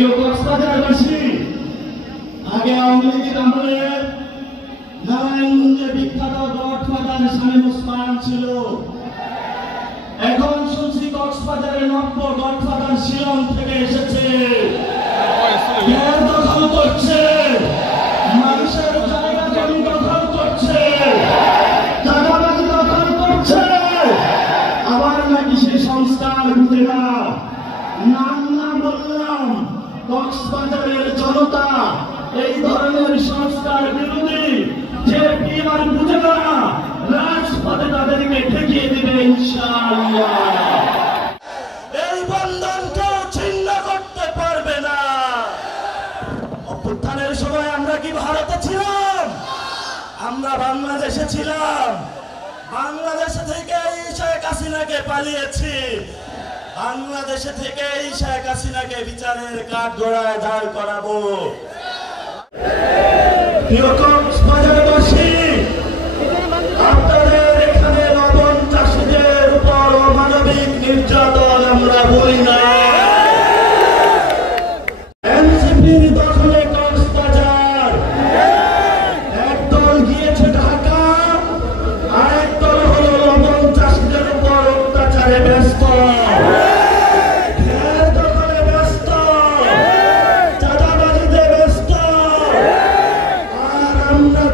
প্রিয় কক্সবাজারবাসী, আগে আওয়ামী লীগের আমলে নারায়ণগঞ্জে বিখ্যাত গডফাদার শামীম ওসমান ছিল। এখন শুনছি কক্সবাজারের নব্য গডফাদার শিলং থেকে এসেছে। দখল করছে, মানুষের জায়গা জমি দখল করছে, জায়গাবাজি দখল করছে। আবার নাকি সে সংস্কার বুঝে না। নাম না বললাম, কক্সবাজারের জনতা এই ধরনের সংস্কার বিরোধী যে বিমান বুঝে না, রাজপথে তাদেরকে ঠেকিয়ে দিবে ইনশাআল্লাহ। এই বন্ধন কেউ ছিন্ন করতে পারবে না। অভ্যুত্থানের সময় আমরা কি ভারতে ছিলাম? আমরা বাংলাদেশে ছিলাম। বাংলাদেশে থেকে শেখ হাসিনাকে পালিয়েছি। বাংলাদেশে থেকে শেখ হাসিনাকে বিচারের কাঠগড়ায় দাঁড় করাবো। প্রিয় কক্সবাজারবাসী, আপনাদের এখানে লবণ চাষীদের উপর অমানবিক নির্যাতন আমরা বলি না। এনসিপির দখলে কক্সবাজার, একদল গিয়েছে ঢাকা, আরেক দল হলো লবণ চাষীদের উপর অত্যাচারে ব্যস্ত। আমরা